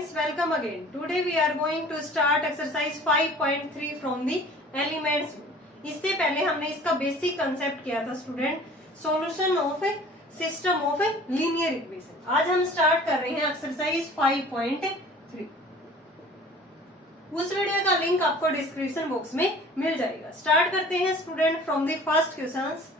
students, welcome again. Today we are going to start exercise 5.3 from the elements. इससे पहले हमने इसका basic concept किया था student, solution of A system of a linear equation. आज हम स्टार्ट कर रहे हैं एक्सरसाइज 5.3. उस वीडियो का लिंक आपको डिस्क्रिप्शन बॉक्स में मिल जाएगा. स्टार्ट करते हैं student from the first questions.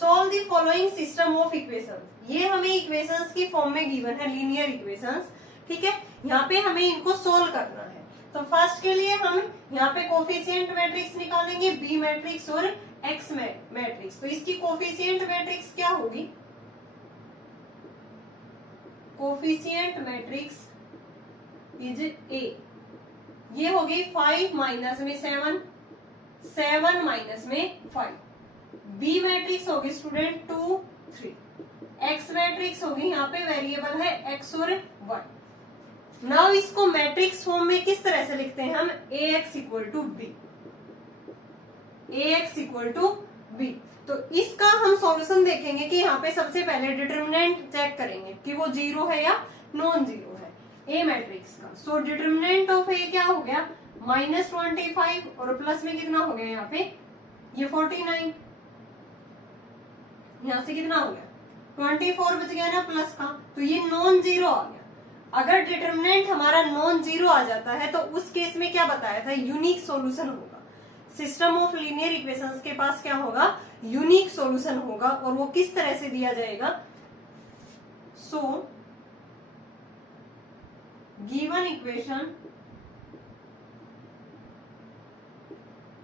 Solve the following system of equations. ये हमें इक्वेशंस की फॉर्म में गिवन है, लीनियर इक्वेशंस. ठीक है, यहाँ पे हमें इनको सोल्व करना है. तो फर्स्ट के लिए हम यहाँ पे कोफिशिएंट मैट्रिक्स निकालेंगे, बी मैट्रिक्स और एक्स मैट्रिक्स. तो इसकी कोफिशिएंट मैट्रिक्स क्या होगी? Coefficient matrix is a. ये होगी 5 माइनस में 7, 7 माइनस में 5. बी मैट्रिक्स होगी स्टूडेंट 2, 3. एक्स मैट्रिक्स होगी, यहाँ पे वेरिएबल है एक्स और वाई. नाउ इसको मैट्रिक्स फॉर्म में किस तरह से लिखते हैं हम? A X equal to B. A X equal to B. तो इसका हम सॉल्यूशन देखेंगे कि यहाँ पे सबसे पहले डिटरमिनेंट चेक करेंगे कि वो जीरो है या नॉन जीरो है ए मैट्रिक्स का. सो डिटरमिनेंट ऑफ ए क्या हो गया? -25 और प्लस में कितना हो गया यहाँ पे? ये 49. यहाँ से कितना हो गया? 24 बच गया ना प्लस का, तो ये नॉन जीरो आ गया. अगर डिटरमिनेंट हमारा नॉन जीरो आ जाता है तो उस केस में क्या बताया था? यूनिक सॉल्यूशन होगा. सिस्टम ऑफ लीनियर इक्वेशंस के पास क्या होगा? यूनिक सॉल्यूशन होगा. और वो किस तरह से दिया जाएगा? So given equation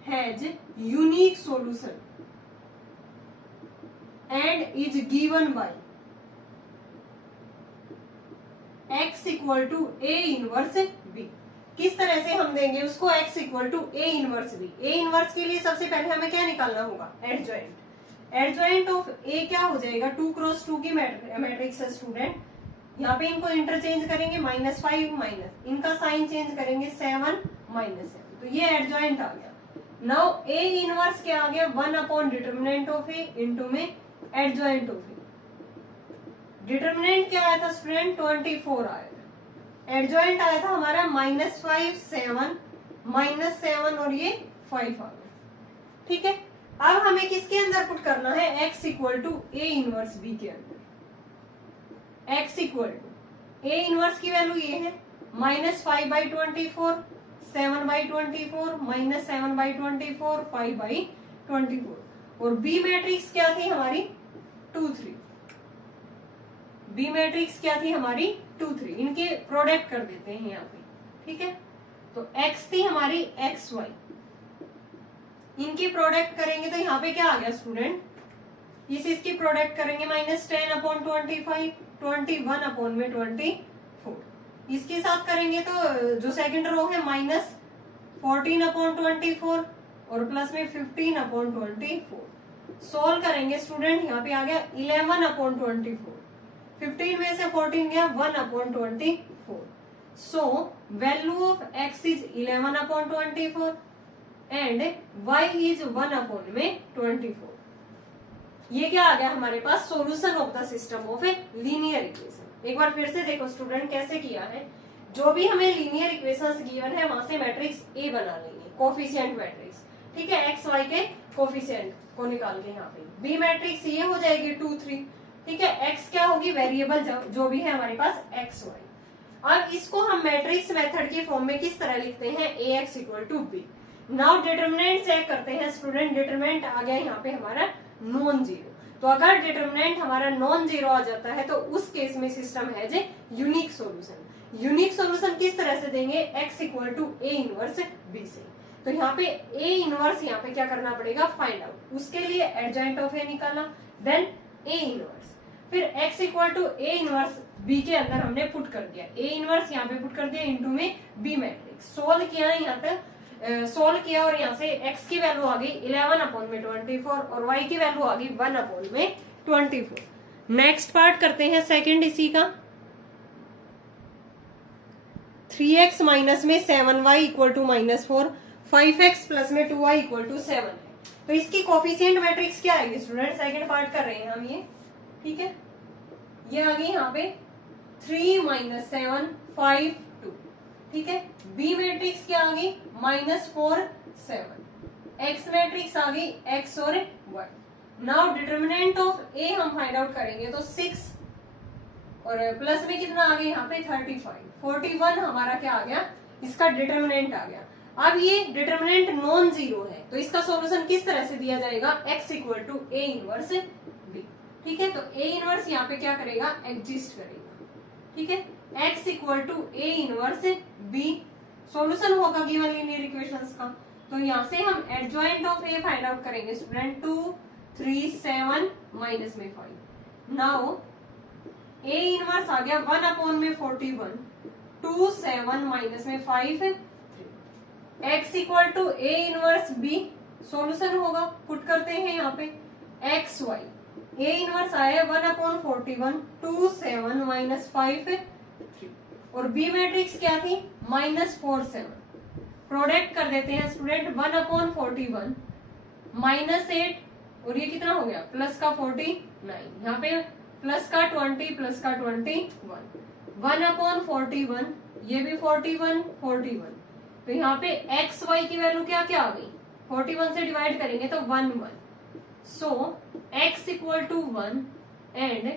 has unique solution and is given by x equal to A inverse b. किस तरह से हम देंगे उसको? x equal to A inverse b. A inverse के लिए सबसे पहले हमें क्या निकालना होगा? एडजॉइंट. एडजॉइंट ऑफ ए क्या हो जाएगा? 2 क्रॉस 2 की मैट्रिक्स है स्टूडेंट. यहाँ पे इनको इंटरचेंज करेंगे, -5 माइनस, इनका साइन चेंज करेंगे 7 -7. तो ये एडजॉइंट आ गया. नाउ ए इनवर्स क्या आ गया? 1 upon determinant of A into में एडजॉइंट ऑफ ए. डिटरमिनेंट क्या आया था स्टूडेंट? 24 आया था. एडजॉइंट आया था हमारा -5 7 -7 और ये 5 आ गया. ठीक है, अब हमें किसके अंदर पुट करना है? x equal to A inverse b के अंदर. x equal to A inverse की वैल्यू ये है -5/24, 7/24, -7/24, 5/24. और बी मैट्रिक्स क्या थी हमारी? 2, 3. बी मैट्रिक्स क्या थी हमारी? 2, 3. इनके प्रोडक्ट कर देते हैं यहाँ पे. ठीक है, तो x थी हमारी एक्स वाई. इनकी प्रोडक्ट करेंगे तो यहाँ पे क्या आ गया स्टूडेंट? इसकी प्रोडक्ट करेंगे -10/25, 21 अपॉन में 24. इसके साथ करेंगे तो जो सेकंड रो है -14/24 और प्लस में 15/24. सोल्व करेंगे स्टूडेंट, यहाँ पे आ गया 11/24. 15 में से 14 गया, 1/24. So value of x is 11/24 and y is 1/24. ये क्या आ गया हमारे पास? Solution of the system of a linear equation. एक बार फिर से देखो स्टूडेंट कैसे किया है. जो भी हमें लीनियर इक्वेशंस गिवन है वहां से मैट्रिक्स ए बना लेंगे, कोफिशिएंट मैट्रिक्स. ठीक है, एक्स वाई के कोफिशिएंट को निकाल के यहाँ पे. बी मैट्रिक्स ये हो जाएगी 2, 3. ठीक है, एक्स क्या होगी? वेरिएबल जो भी है हमारे पास एक्स वाई. अब इसको हम मैट्रिक्स मेथड की फॉर्म में किस तरह लिखते हैं? A X equal to B. Now determinant check करते हैं स्टूडेंट. डिटरमिनेंट आ गया यहाँ पे हमारा नॉन जीरो. तो अगर डिटरमिनेंट हमारा नॉन जीरो आ जाता है तो उस केस में सिस्टम है जे यूनिक सॉल्यूशन. यूनिक सॉल्यूशन किस तरह से देंगे? X equal to A inverse B से. तो यहाँ पे ए इनवर्स यहाँ पे क्या करना पड़ेगा? Find out. उसके लिए एडजॉइंट ऑफ ए निकाला, देन ए इनवर्स, फिर x equal to A inverse B के अंदर हमने पुट कर दिया. ए इनवर्स यहाँ पे पुट कर दिया इंटू में बी मैट्रिक्स. सोल्व किया यहाँ पे, सोल्व किया और यहाँ से x की वैल्यू आ गई 11/24 और y की वैल्यू आ गई 1/24. नेक्स्ट पार्ट करते हैं सेकंड इसी का. 3x माइनस में 7y equal to -4, 5x plus में 2y इक्वल टू 7 है. तो इसकी कोफिशिएंट मैट्रिक्स क्या आएगी स्टूडेंट? सेकंड पार्ट कर रहे हैं हम ये. ठीक है, ये आ गई यहाँ पे 3 - 7, 5 ठीक है। बी मैट्रिक्स क्या आ गई -4 7, एक्स मैट्रिक्स आ गई x और y। नाउ डिटर्मिनेंट ऑफ ए हम फाइंड आउट करेंगे तो 6 और प्लस में कितना आ गया यहाँ पे 35, 41 हमारा क्या आ गया, इसका डिटर्मिनेंट आ गया। अब ये डिटर्मिनेंट नॉन जीरो है तो इसका सॉल्यूशन किस तरह से दिया जाएगा, x equal to A inverse B. ठीक है, तो ए इनवर्स यहाँ पे क्या करेगा, एग्जिस्ट करेगा। ठीक है, x equal to A inverse B solution होगा गिवन लीनियर इक्वेशंस का। तो यहाँ से हम adjoint of A find out करेंगे स्टूडेंट, 2 3 7 माइनस में 5। नाउ ए इनवर्स आ गया 1/41, 2 7 माइनस में 5 3। x equal to A inverse B solution होगा, पुट करते हैं यहाँ पे एक्स वाई। ए इनवर्स आया 1/41, 2 7 माइनस 5 3 और बी मैट्रिक्स क्या थी -4 7। प्रोडक्ट कर देते हैं स्टूडेंट, 1/41 -8 और ये कितना हो गया प्लस का 49, यहाँ पे प्लस का 20 प्लस का 21, 1/41 ये भी 41 41। तो यहाँ पे एक्स वाई की वैल्यू क्या क्या आ गई, 41 से डिवाइड करेंगे तो 1 1। So x equal to 1 and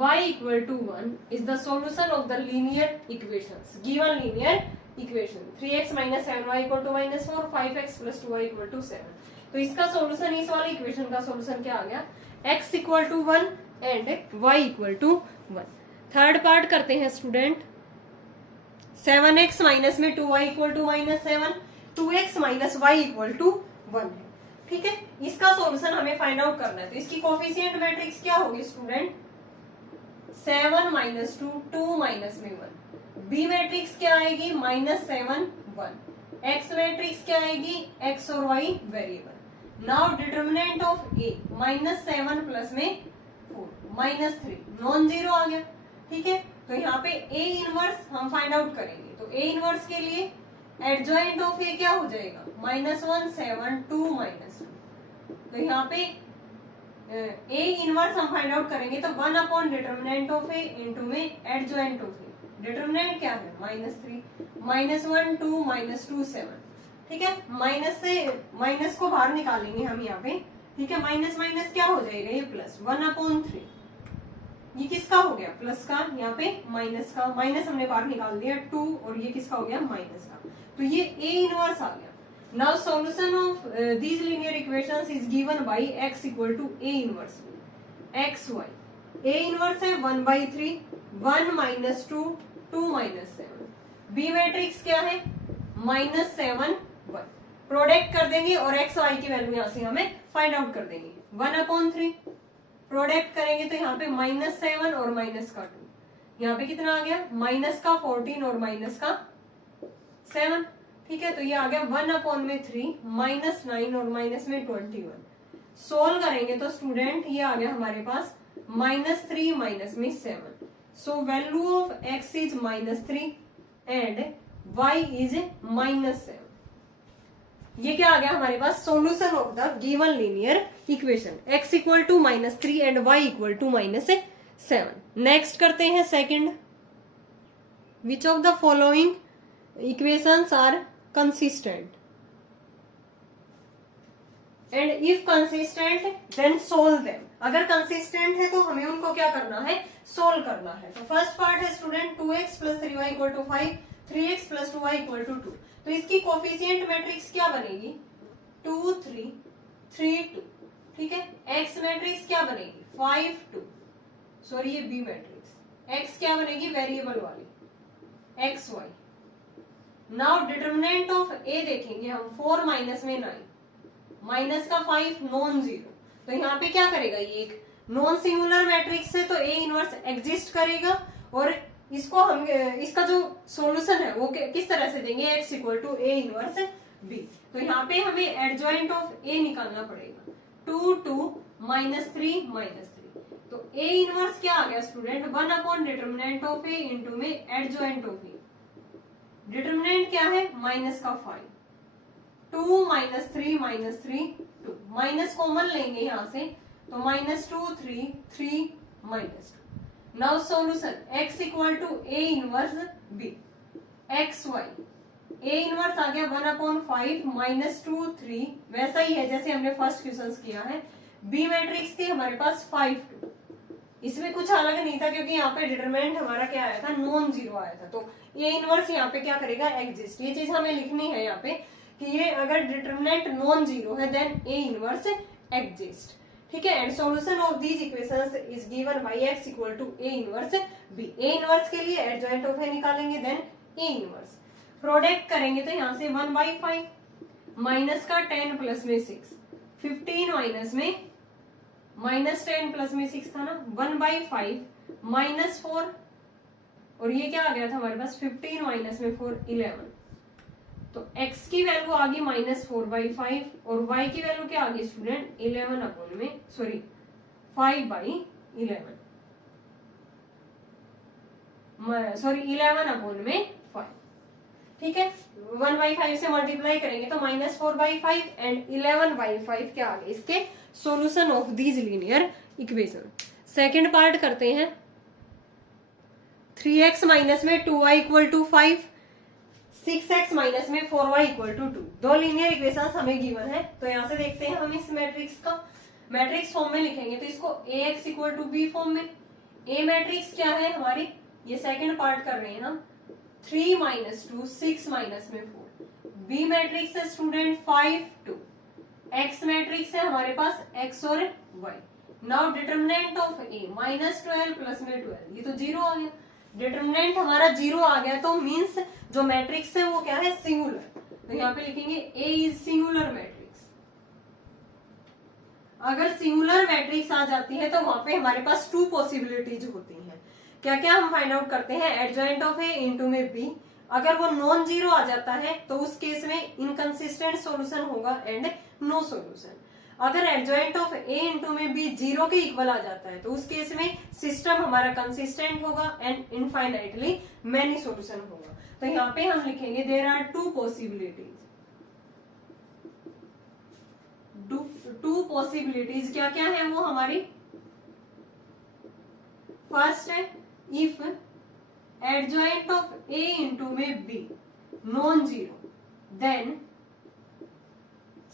y equal to 1 is the solution of the linear equations, given linear equation. 3x - 7y equal to -4, 5x + 2y equal to 7। तो इसका सॉल्यूशन, इस वाले इक्वेशन का सॉल्यूशन क्या आ गया, x equal to 1 and y equal to 1। Third part करते हैं स्टूडेंट, 7x माइनस में 2y equal to -7, 2x minus y equal to 1 है। ठीक है, इसका सॉल्यूशन हमें फाइंड आउट करना है। तो इसकी कोफिशिएंट मैट्रिक्स क्या होगी स्टूडेंट, 7 - 2 2 माइनस में 1। बी मैट्रिक्स क्या आएगी -7 1। एक्स मैट्रिक्स क्या आएगी, x और y variable. Now determinant of A -7 plus में 4 -3 नॉन जीरो आ गया। ठीक है, तो यहाँ पे ए इनवर्स हम फाइंड आउट करेंगे। तो ए इनवर्स के लिए एडजॉइंट ऑफ ए क्या हो जाएगा, -1 7 2 -2। तो यहाँ पे ए इनवर्स हम फाइंड आउट करेंगे तो 1 डिटर्मिनेंट ऑफ ए इंटू में एडजॉइंट ऑफ ए। डिटर्मिनेंट क्या है -3, -1 2 -2 7। ठीक है, माइनस से माइनस को बाहर निकालेंगे हम यहाँ पे। ठीक है, माइनस माइनस क्या हो जाएगा, ये प्लस 1/3। ये किसका हो गया, प्लस का, यहाँ पे माइनस का, माइनस हमने बाहर निकाल दिया 2 और ये किसका हो गया, माइनस का। तो ये ए इनवर्स आ गया। Now solution of these linear equations is given by x equal to A inverse x y. A inverse है 1/3, 1 - 2 2 -7। बी मैट्रिक्स क्या है -7 1। प्रोडक्ट कर देंगे और एक्स वाई की वैल्यू यहाँ से हमें फाइंड आउट कर देंगे। 1/3 प्रोडक्ट करेंगे तो यहाँ पे -7 और माइनस का 2, यहाँ पे कितना आ गया माइनस का 14 और माइनस का 7। ठीक है, तो ये आ गया 1/3 -9 और माइनस में 21। सोल्व करेंगे तो स्टूडेंट ये आ गया हमारे पास -3 माइनस में 7। So value of x is -3 and y is -7। ये क्या आ गया हमारे पास, solution of the given linear equation, x equal to -3 and y equal to -7। Next करते हैं second, which of the following equations are consistent and if consistent then solve them. अगर consistent है तो हमें उनको क्या करना है, सोल्व करना है। तो फर्स्ट पार्ट है student 2x + 3y equal to 5, 3x + 2y equal to 2। तो इसकी कोफिशिएंट मैट्रिक्स क्या बनेगी, 2 3 3 2। ठीक है, एक्स मैट्रिक्स क्या बनेगी 5 2, सॉरी ये बी मैट्रिक्स, एक्स क्या बनेगी वेरिएबल वाली x y. Now determinant of A देखेंगे हम, 4 माइनस में 9, माइनस का 5 नॉन जीरो। तो यहाँ पे क्या करेगा, ये एक नॉन सिंगुलर मैट्रिक्स है तो ए इनवर्स एग्जिस्ट करेगा। और इसको हम, इसका जो सॉल्यूशन है वो किस तरह से देंगे, x equal to A inverse B. तो यहाँ पे हमें एडजॉइंट ऑफ ए निकालना पड़ेगा, 2 2 -3 -3। तो ए इनवर्स क्या आ गया student, 1 determinant of A into में एडजॉइंट ऑफ ए। डिटर्मिनेंट क्या है माइनस का 5, 2 -3 -3 2, माइनस कॉमन लेंगे यहाँ से तो -2 3 3 -2। Now solution x equal to A inverse B. X y A inverse आ गया 1/5 -2 3, वैसा ही है जैसे हमने फर्स्ट क्वेश्चन किया है। बी मैट्रिक्स थी हमारे पास 5 2, इसमें कुछ अलग नहीं था क्योंकि यहाँ पे डिटरमिनेंट हमारा क्या आया था, नॉन जीरो आया था। तो ए इनवर्स यहाँ पे क्या करेगा, एग्जिस्ट। ये चीज हमें लिखनी है यहाँ पे कि ये अगर डिटरमिनेंट नॉन जीरो है देन ए इनवर्स एग्जिस्ट। ठीक है, and solution of these equations is given by x equal to A inverse B. A inverse के लिए एडजॉइंट ऑफ ए निकालेंगे देन ए इनवर्स, प्रोडक्ट करेंगे तो यहाँ से 1/5 माइनस का 10 प्लस में 6, 15 माइनस में -10 प्लस में 6 था ना, 1/5 -4, और ये क्या आ गया था हमारे पास 15 माइनस में 4 11। तो x की वैल्यू आ गई -4/5 और y की वैल्यू क्या आ गई स्टूडेंट 11/5। ठीक है, 1/5 से मल्टीप्लाई करेंगे तो -4/5 एंड 11/5 क्या आ गए इसके solution of these linear equation. Second part करते हैं। 3x माइनस में 2y equal to 5, 6x minus में 4y इक्वल टू 2, दो लीनियर इक्वेशन हमें गिवन है। तो यहां से देखते हैं हम इस मैट्रिक्स का, मैट्रिक्स फॉर्म में लिखेंगे तो इसको ax equal to b form में। a मैट्रिक्स क्या है हमारी, ये सेकेंड पार्ट कर रहे हैं हम, 3 - 2 6 माइनस में 4। b मैट्रिक्स है स्टूडेंट 5 2, x मैट्रिक्स है हमारे पास x और y। Now determinant of a -12 plus में 12, ये तो जीरो आ गया। डिटरमिनेंट हमारा जीरो आ गया तो मींस जो मैट्रिक्स है वो क्या है, सिंगुलर। तो यहाँ पे लिखेंगे a इज सिंगुलर मैट्रिक्स। अगर सिंगुलर मैट्रिक्स आ जाती है तो वहां पे हमारे पास 2 पॉसिबिलिटीज होती हैं। क्या क्या हम फाइंड आउट करते हैं, एडजॉइंट ऑफ ए इनटू में बी। अगर वो नॉन जीरो आ जाता है तो उस केस में इनकंसिस्टेंट सॉल्यूशन होगा एंड नो सॉल्यूशन। अगर एडजॉइंट ऑफ ए इनटू में बी जीरो के इक्वल आ जाता है तो उस केस में सिस्टम हमारा कंसिस्टेंट होगा एंड इनफाइनाइटली मैनी सॉल्यूशन होगा। तो यहाँ पे हम लिखेंगे देयर आर 2 पॉसिबिलिटीज। 2 पॉसिबिलिटीज क्या क्या है वो हमारी, फर्स्ट है if adjoint of A into में B non zero then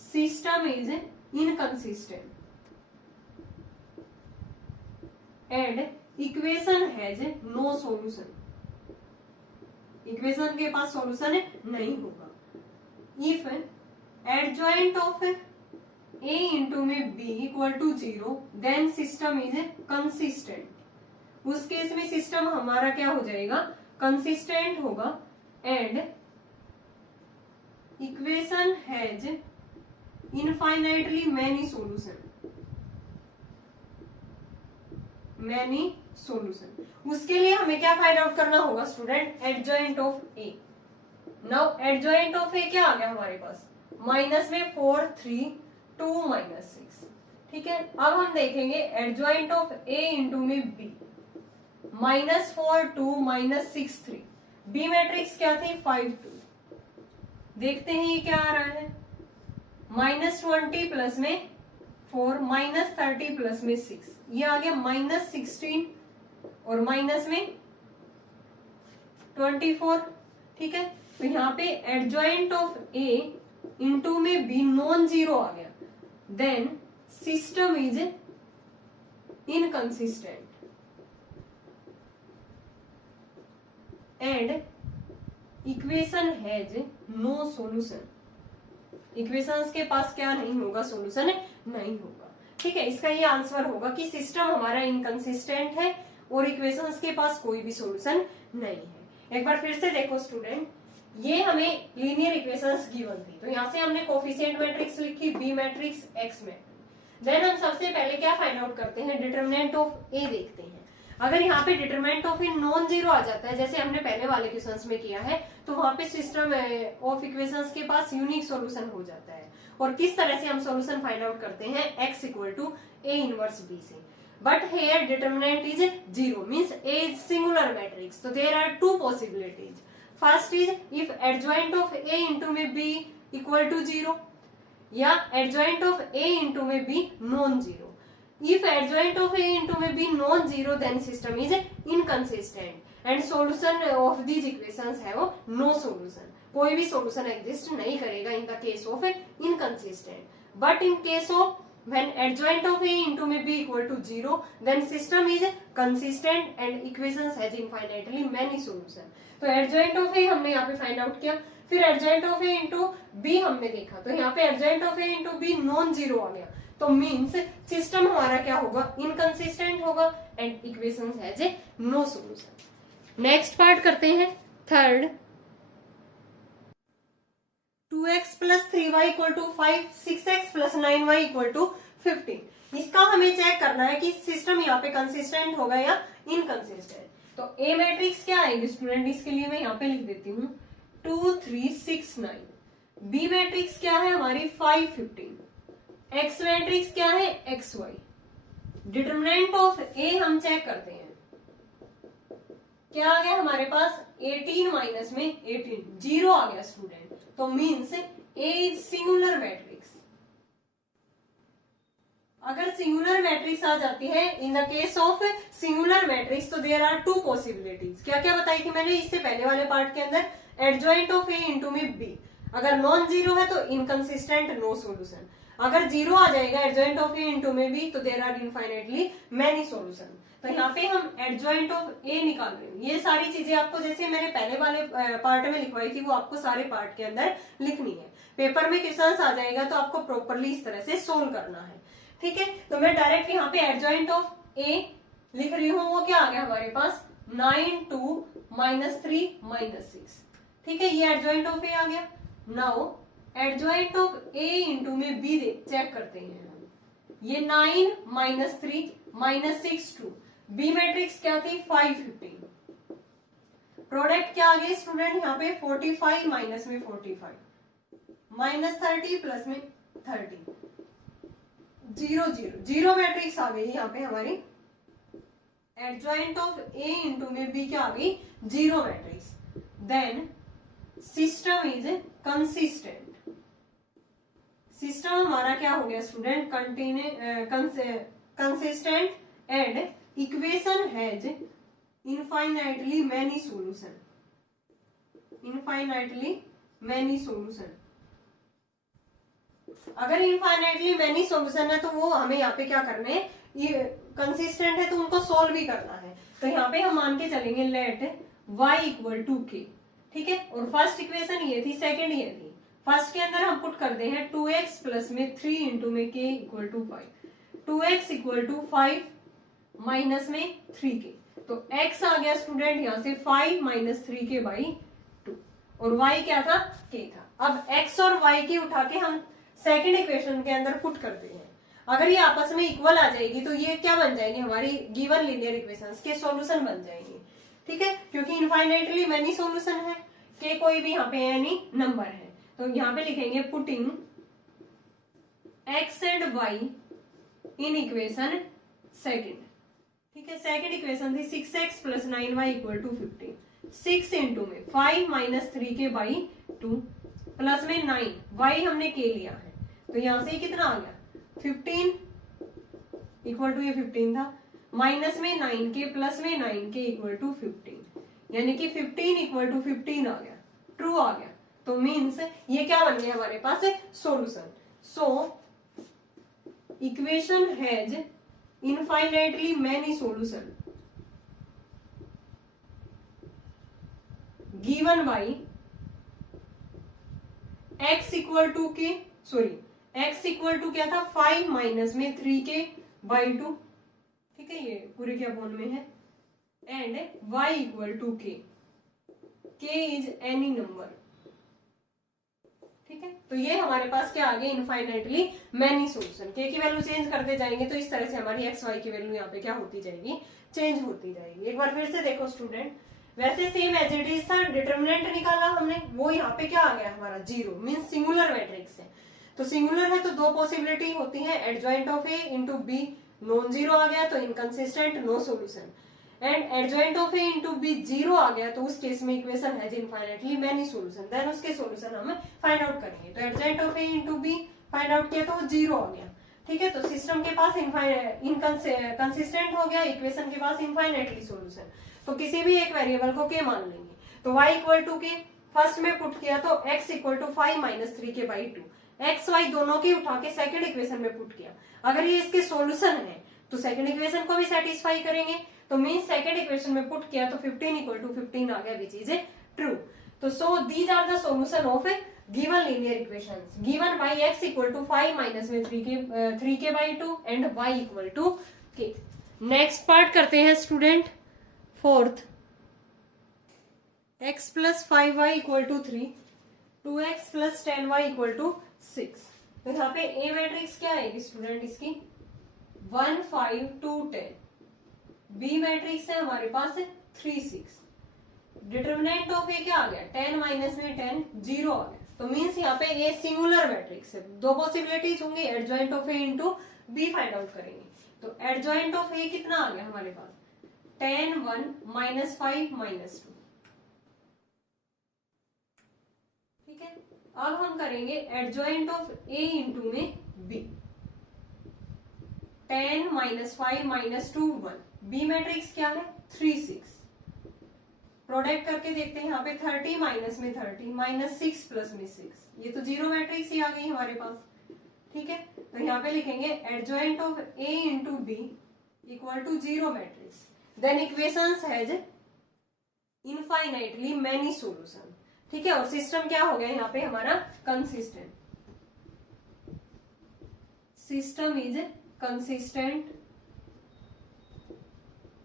system is inconsistent and equation has no solution. Equation के पास सॉल्यूशन नहीं होगा। If adjoint of A into में B equal to 0 then system is consistent. उस case में system हमारा क्या हो जाएगा, कंसिस्टेंट होगा and equation has infinitely many solution. उसके लिए हमें क्या फाइंड आउट करना होगा student, adjoint of A. Now adjoint of ए क्या आ गया हमारे पास, माइनस में 4 3 2 -6। ठीक है, अब हम देखेंगे एडजॉइंट ऑफ ए इंटू में बी -4 2 -6 3। बी मैट्रिक्स क्या थी 5 2। देखते हैं ये क्या आ रहा है, -20 प्लस में 4 -30 प्लस में 6, ये आ गया -16 और माइनस में 24। ठीक है, तो यहाँ पे एडजॉइंट ऑफ ए इंटू में बी नॉन जीरो आ गया then system is inconsistent and equation has no solution. Equations के पास क्या नहीं होगा, सॉल्यूशन नहीं होगा। ठीक है, इसका ये आंसर होगा कि सिस्टम हमारा इनकंसिस्टेंट है और इक्वेशंस के पास कोई भी सॉल्यूशन नहीं है। एक बार फिर से देखो स्टूडेंट, ये हमें लीनियर इक्वेशंस गिवन थी तो यहाँ से हमने कोफिशिएंट मैट्रिक्स लिखी, B matrix, X matrix. Then हम सबसे पहले क्या फाइंड आउट करते हैं, डिटरमिनेंट ऑफ ए देखते हैं। अगर यहाँ पे determinant of A non zero आ जाता है जैसे हमने पहले वाले क्वेश्चंस में किया है तो वहां पे सिस्टम ऑफ इक्वेशंस के पास यूनिक सॉल्यूशन हो जाता है। और किस तरह से हम सॉल्यूशन फाइंड आउट करते हैं, x equal to A inverse B से। But here determinant is zero means A is singular matrix. तो there are 2 possibilities. First is if adjoint of A into में बी इक्वल टू 0 या adjoint of A into में B non zero. If adjoint of A into में B non-zero then system is inconsistent and solution of these equations है वो no solution, कोई भी solution exist नहीं करेगा in the case of inconsistent. But in case of when adjoint of A into में B equal to 0 then system is consistent and equations has infinitely many solution। तो adjoint of A हमने यहाँ पे find out किया, फिर adjoint of A into B हमने देखा, तो यहाँ पे adjoint of A into B non zero आ गया, तो मीन्स सिस्टम हमारा क्या होगा, इनकंसिस्टेंट होगा and equations has a no solution. Next part करते हैं third. 2x plus 3y equal to 5, 6x plus 9y equal to 15। इसका हमें चेक करना है कि सिस्टम यहाँ पे कंसिस्टेंट होगा या इनकंसिस्टेंट। तो ए मैट्रिक्स क्या आएगी स्टूडेंट, इसके लिए मैं यहाँ पे लिख देती हूँ 2 3 6 9। बी मैट्रिक्स क्या है हमारी 5 15। एक्स मैट्रिक्स क्या है XY। डिटरमिनेंट ऑफ ए हम चेक करते हैं, क्या आ गया हमारे पास 18 माइनस में 18 जीरो आ गया स्टूडेंट, तो means A is singular matrix. अगर सिंगुलर मैट्रिक्स आ जाती है in the case of singular matrix तो देयर आर टू पॉसिबिलिटीज। क्या क्या बताई थी मैंने इससे पहले वाले पार्ट के अंदर, एडजॉइंट ऑफ ए इंटू में बी, अगर नॉन जीरो है तो इनकंसिस्टेंट नो सॉल्यूशन, अगर जीरो आ जाएगा एडजॉइंट ऑफ ए इंटू में बी तो there are infinitely many solution. तो यहाँ पे हम एडजॉइंट ऑफ ए निकाल रहे हैं। ये सारी चीजें आपको जैसे मैंने पहले वाले पार्ट में लिखवाई थी वो आपको सारे पार्ट के अंदर लिखनी है। पेपर में क्वेश्चंस आ जाएगा तो आपको प्रॉपरली इस तरह से सोल्व करना है, ठीक है। तो मैं डायरेक्ट यहाँ पे एडजॉइंट ऑफ ए लिख रही हूँ, वो क्या आ गया हमारे पास 9 2 -3 -6, ठीक है, ये एडजॉइंट ऑफ ए आ गया। Now adjoint of A into में बी चेक करते हैं हम, ये 9 -3 -6 2, बी मैट्रिक्स क्या थी 5 15। प्रोडक्ट क्या आ गई स्टूडेंट यहाँ पे 45 माइनस में 45 -30 प्लस में 30 0 0 0 मैट्रिक्स आ गई यहाँ पे हमारी। एडजॉइंट ऑफ ए इंटू में बी क्या आ गई 0 matrix. Then system is consistent. System हमारा क्या हो गया student consistent and equation has infinitely many solution. Infinitely many solution, अगर इनफाइनाइटली मैनी सॉल्यूशन है तो वो हमें यहाँ पे क्या करना है, ये कंसिस्टेंट है तो उनको सोल्व भी करना है। तो यहाँ पे हम मान के चलेंगे लेट y इक्वल टू के, ठीक है। और फर्स्ट इक्वेशन ये थी, सेकंड ये थी। फर्स्ट के अंदर हम पुट करते हैं 2x प्लस में 3 इंटू में k equal to 5, 2x equal to 5 minus में 3k, तो x आ गया स्टूडेंट यहाँ से 5 माइनस 3k बाई 2 और y क्या था k था। अब x और y की उठा के हम सेकंड इक्वेशन के अंदर पुट करते हैं। अगर ये आपस में इक्वल आ जाएगी तो ये क्या बन जाएंगे, हमारी गिवन लीनियर इक्वेशंस के सॉल्यूशन बन जाएंगे, ठीक है, क्योंकि इनफाइनाइटली मैनी सॉल्यूशन है, k कोई भी यहाँ पे एनी नंबर है। तो यहाँ पे लिखेंगे putting x and y in equation second, ठीक है। सेकंड इक्वेशन थी 6x plus 9y equal to 15, 6 into में 5 माइनस 3k बाई 2 प्लस में 9, y हमने k लिया है तो यहाँ से कितना आ गया 15 इक्वल टू, ये 15 था, माइनस में 9k प्लस में 9k इक्वल टू 15, यानी कि 15 इक्वल टू 15 आ गया, ट्रू आ गया। तो मीन्स ये क्या बन गया हमारे पास solution. So equation has infinitely many solution given by x equal to k, sorry x equal to क्या था 5 माइनस में 3k बाई 2, ठीक है, ये पूरे क्या फॉर्म में है, and y equal to k is any number, ठीक है। तो ये हमारे पास क्या आ गया इनफाइनाइटली मैनी सॉल्यूशन। k की वैल्यू चेंज करते जाएंगे तो इस तरह से हमारी x y की वैल्यू यहाँ पे क्या होती जाएगी, चेंज होती जाएगी। एक बार फिर से देखो स्टूडेंट, वैसे सेम एज इट इज था, डिटरमिनेंट निकाला हमने, वो यहाँ पे क्या आ गया हमारा 0, मींस सिंगुलर मैट्रिक्स है। तो सिंगुलर है तो दो पॉसिबिलिटी होती है, adjoint of A into B non zero आ गया तो inconsistent no solution, and adjoint of A into B 0 आ गया तो उस केस में equation has infinitely many solution. Then उसके सॉल्यूशन हम फाइंड आउट करेंगे। तो adjoint of A into B find out किया तो वो 0 आ गया, ठीक है। तो सिस्टम के पास कंसिस्टेंट हो गया, इक्वेशन के पास इनफाइनाइटली सॉल्यूशन। तो किसी भी एक वेरिएबल को के मान लेंगे। तो y equal to K first में पुट किया तो x equal to 5 minus 3k by 2, X Y दोनों की उठा के सेकंड इक्वेशन में पुट किया। अगर ये इसके सॉल्यूशन है तो सेकंड इक्वेशन को भी सेटिस्फाई करेंगे, तो मींस सेकंड इक्वेशन में पुट किया तो 15 इक्वल टू 15 आ गया, विच इज ए ट्रू। तो so these are the solution of a given linear equations given by x equal to 5 minus में 3k by 2 and y equal to k। Next part करते हैं student, fourth, x plus 5y equal to 3, 2x plus 10y equal to 6। तो यहाँ पे ए matrix क्या आएगी student इसकी 1 5 2 10, B matrix है हमारे पास 3 6, डिटर्मिनेंट ऑफ ए क्या आ गया 10 माइनस में 10 0 आ गया। तो मींस यहाँ पे ए सिंगुलर मैट्रिक्स है, दो पॉसिबिलिटीज होंगी, adjoint of A into B find out करेंगे। तो एडजॉइंट ऑफ ए कितना आ गया हमारे पास 10 1 माइनस 5 माइनस 2, ठीक है। अब हम करेंगे एडजॉइंट ऑफ ए इंटू में B, 10 minus 5 minus 2 1, B matrix क्या है 3 6, प्रोडक्ट करके देखते हैं यहाँ पे 30 माइनस में 30 माइनस 6 प्लस में 6, ये तो जीरो मैट्रिक्स ही आ गई हमारे पास, ठीक है। तो यहाँ पे लिखेंगे adjoint of A into B equal to zero matrix, then equations has infinitely many solution, ठीक है। और सिस्टम क्या हो गया यहाँ पे हमारा consistent, system is consistent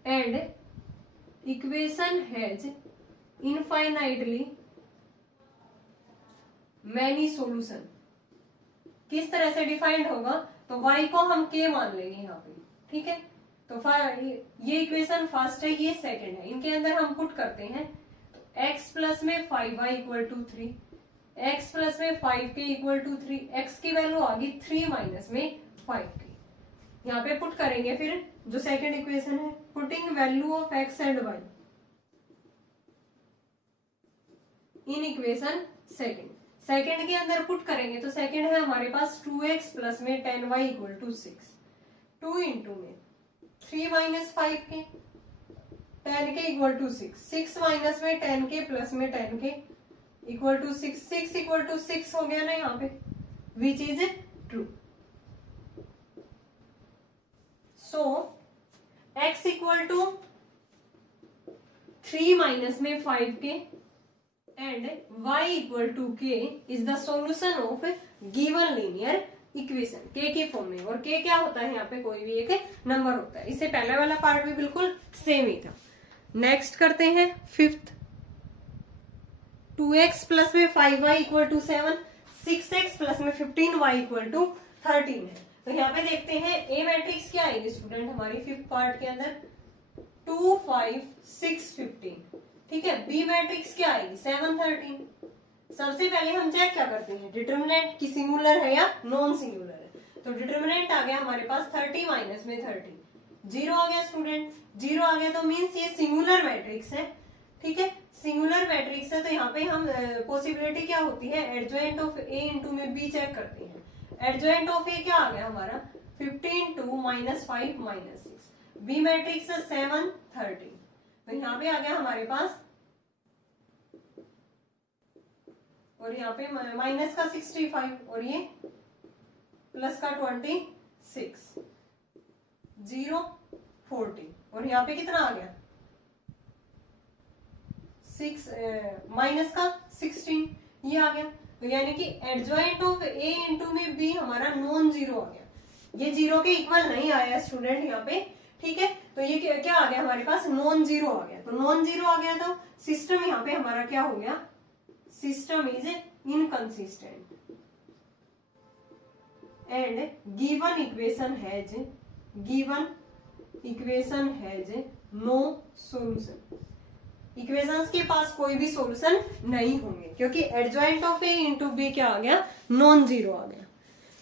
and equation has infinitely many solution. किस तरह से डिफाइंड होगा, तो y को हम k मान लेंगे यहाँ पे, ठीक है। तो ये इक्वेशन फर्स्ट है, ये सेकंड है, इनके अंदर हम पुट करते हैं तो x प्लस में 5y equal to 3, x plus में 5k इक्वल टू 3, x की वैल्यू आ गई 3 माइनस में 5k। यहाँ पे पुट करेंगे फिर जो सेकंड इक्वेशन है, putting value of x and y in equation second के अंदर पुट करेंगे तो सेकंड है हमारे पास 2x प्लस में 10y इक्वल टू 6, 2 इंटू में 3 minus 5k 10k equal to 6, 6 minus में 10k प्लस में 10k equal to 6, 6 equal to 6 हो गया ना यहाँ पे, which is true. So x equal to 3 minus में 5k and y equal to k is the solution of given linear equation, k की form में। और k क्या होता है यहाँ पे, कोई भी एक नंबर होता है, इससे पहले वाला पार्ट भी बिल्कुल सेम ही था। नेक्स्ट करते हैं फिफ्थ, 2x प्लस में 5y equal to 7, 6x plus में 15y इक्वल टू 13 है। तो यहाँ पे देखते हैं ए मैट्रिक्स क्या आएगी स्टूडेंट हमारी फिफ्थ पार्ट के अंदर 2 5 6 15, ठीक है। बी मैट्रिक्स क्या आएगी 7 13। सबसे पहले हम चेक क्या करते हैं डिटर्मिनेंट की सिंगुलर है या नॉन सिंगुलर है। तो डिटर्मिनेंट आ गया हमारे पास 30 माइनस में 30, 0 आ गया स्टूडेंट, 0 आ गया तो मीन्स ये सिंगुलर मैट्रिक्स है, ठीक है। सिंगुलर मैट्रिक्स है तो यहाँ पे हम पॉसिबिलिटी क्या होती है एडजॉइंट ऑफ ए इंटू में बी चेक करते हैं। एडजॉइंट ऑफ ए क्या आ गया हमारा 15 2 माइनस 5 माइनस 6, बी मैट्रिक्स है 7 13, तो यहाँ पे आ गया हमारे पास, और यहाँ पे माइनस का 65 और ये प्लस का 26, 0 40, और यहाँ पे कितना आ गया 6 माइनस का 16, ये आ गया। तो यानी कि एडजॉइंट ऑफ ए इंटू में बी हमारा नॉन जीरो आ गया, ये जीरो के इक्वल नहीं आया स्टूडेंट यहाँ पे, ठीक है। तो ये क्या आ गया हमारे पास नॉन जीरो आ गया। तो नॉन जीरो आ गया तो सिस्टम यहाँ पे हमारा क्या हो गया, system is inconsistent and given equation has no solution. Equations के पास कोई भी सॉल्यूशन नहीं होंगे क्योंकि adjoint of A into B क्या आ गया नॉन जीरो आ गया।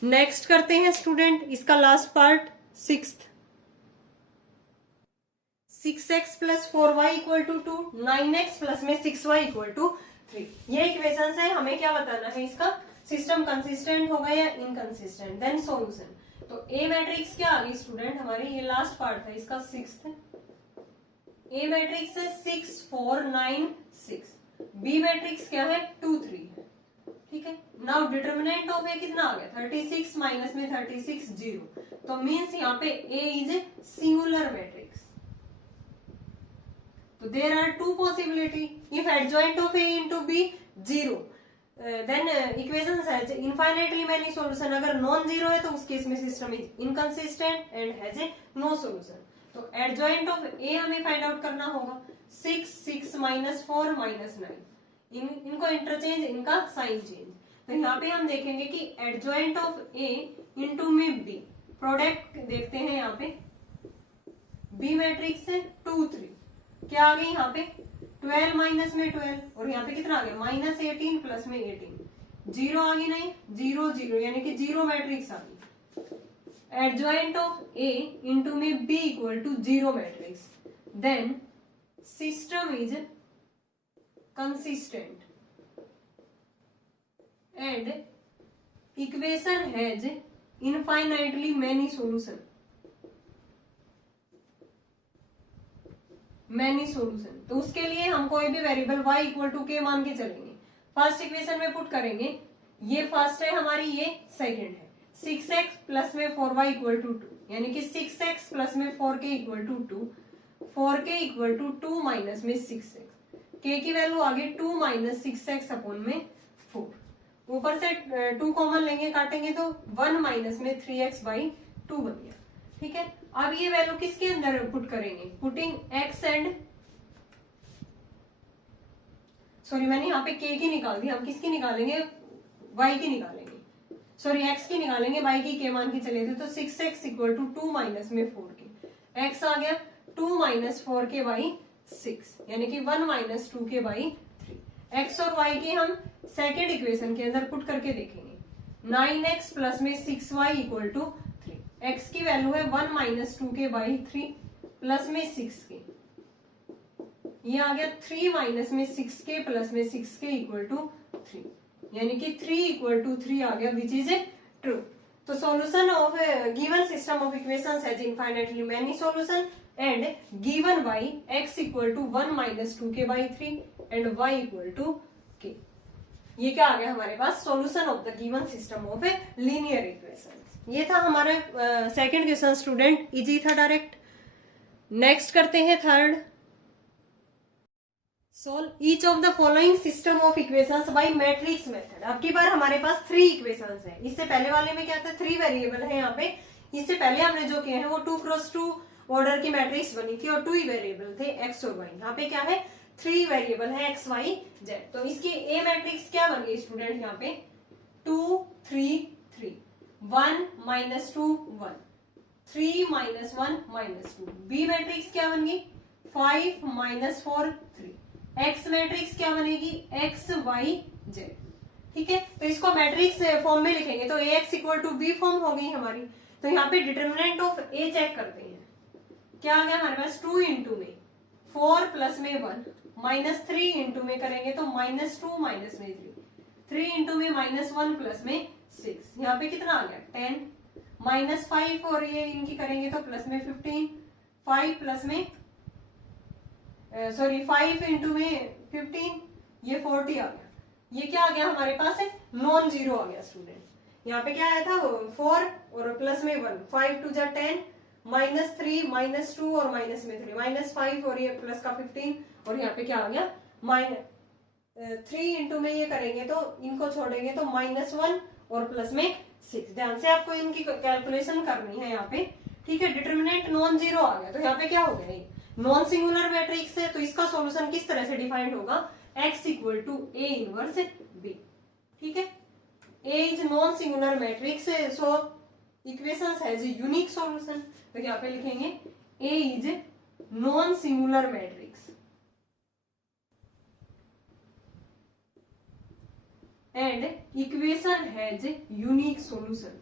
नेक्स्ट करते हैं स्टूडेंट इसका last part sixth, 6x plus 4y equal to 2, 9x plus में 6y इक्वल टू 3। ये इक्वेशन है, हमें क्या बताना है इसका सिस्टम कंसिस्टेंट होगा या इनकंसिस्टेंट, देन सॉल्यूशन। तो ए मैट्रिक्स क्या आ गई स्टूडेंट हमारी, ये लास्ट पार्ट था इसका सिक्स्थ, ए मैट्रिक्स है 6 4 9 6, बी मैट्रिक्स क्या है 2 3 है। ठीक है, नाउ डिटर्मिनेंट ऑफ ए कितना आ गया 36 माइनस में 36 0, तो मीन्स यहाँ पे A is a singular matrix. तो there are two possibility, if adjoint of A into B 0 then equation has infinitely many solution. अगर नॉन जीरो है तो उस केस में system is inconsistent and has a no solution. तो adjoint of A हमें find out करना होगा, 6 6 minus 4 minus 9, इनको इंटरचेंज, इनका साइन चेंज। तो यहाँ पे हम देखेंगे कि एडजॉइंट ऑफ ए इंटू में बी, प्रोडक्ट देखते हैं यहाँ पे, बी मैट्रिक्स है 2 3, क्या आ गई यहाँ पे 12 माइनस में 12, और यहाँ पे कितना आ गया माइनस 18 प्लस में 18, 0 आ गई नहीं, 0 0 यानी कि 0 मैट्रिक्स आ गई। एडजॉइंट ऑफ ए इंटू में B equal to 0 matrix, then system is consistent and equation has infinitely many solution, तो उसके लिए हम कोई भी वेरिएबल y इक्वल टू के मान के चलेंगे। फर्स्ट इक्वेशन में पुट करेंगे, ये फर्स्ट है हमारी, ये सेकंड है, 6x प्लस में 4y इक्वल टू 2, यानी कि 6x प्लस में 4k equal to 2, 4k equal to 2 minus में 6x, k की वैल्यू आगे 2 माइनस 6x अपॉन में 4, ऊपर से 2 कॉमन लेंगे, काटेंगे तो 1 माइनस में 3x बाई 2 बन गया। ठीक है, अब ये वैल्यू किसके अंदर पुट करेंगे, पुटिंग x एंड, सॉरी मैंने यहाँ पे k की निकाल दी, हम किसकी निकालेंगे y की निकालेंगे, सॉरी x की निकालेंगे, y की k मान के चले थे, तो 6x इक्वल टू 2 माइनस में 4k, x आ गया 2 माइनस 4k बाई 6, यानी कि 1 माइनस 2k बाई 3। x और y की हम सेकेंड इक्वेशन के अंदर पुट करके देखेंगे, 9x प्लस में 6y इक्वल टू 3, x की वैल्यू है 1 माइनस 2k बाई 3 प्लस में 6k, ये आ गया 3 माइनस में 6k प्लस में 6k इक्वल टू 3, यानी कि 3 इक्वल टू 3 आ गया, विच इज ए ट्रू। तो solution of given system of equations has infinitely many solution and given by x equal to 1 minus 2k by 3 and y equal to k, ये क्या आ गया हमारे पास solution of the given system of a linear equations. ये था हमारा second question student, easy था डायरेक्ट। नेक्स्ट करते हैं third, solve each of the following system of equations by matrix method. अब की बार हमारे पास 3 इक्वेशंस है, इससे पहले वाले में क्या था 3 वेरिएबल है, यहाँ पे इससे पहले हमने जो किए हैं वो 2x2 ऑर्डर की मैट्रिक्स बनी थी और 2 ही वेरिएबल थे x और y, यहाँ पे क्या है 3 वेरिएबल है x y z। तो इसकी a मैट्रिक्स क्या बन गई स्टूडेंट, यहाँ पे 2 3 3, 1 minus 2 1, 3 minus 1 minus 2। B matrix क्या बन गई 5 माइनस 4 3। एक्स मैट्रिक्स क्या बनेगी x y z। ठीक है, तो इसको मैट्रिक्स फॉर्म में लिखेंगे तो ax equal to B form हो गई हमारी। तो यहाँ पे डिटर्मिनेंट ऑफ a चेक करते हैं, क्या आ गया हमारे पास 2 इंटू में 4 प्लस में 1 माइनस 3 इंटू में करेंगे तो माइनस 2 माइनस में 3 इंटू में माइनस 1 प्लस में 6, यहाँ पे कितना आ गया 10 माइनस 5 और ये इनकी करेंगे तो प्लस में 15, 5 प्लस में सॉरी 5 इंटू में 15 ये 40 आ गया। ये क्या आ गया हमारे पास है नॉन जीरो आ गया स्टूडेंट। यहाँ पे क्या आया था 4 और प्लस में 1, 5 टू जा 10 माइनस 3 माइनस 2 और माइनस में 3 माइनस 5 और ये प्लस का 15 और यहाँ पे क्या आ गया माइनस 3 इंटू में ये करेंगे तो इनको छोड़ेंगे तो माइनस 1 और प्लस में 6। ध्यान से आपको इनकी कैलकुलेशन करनी है यहाँ पे। ठीक है, डिटर्मिनेंट नॉन जीरो आ गया तो यहाँ पे क्या हो गया, नॉन सिंगुलर मैट्रिक्स है तो इसका सॉल्यूशन किस तरह से डिफाइंड होगा, x equal to A inverse B. ठीक है, A is non singular matrix so equations has a unique solution. तो यहाँ पे लिखेंगे A is non singular matrix and equation has unique solution.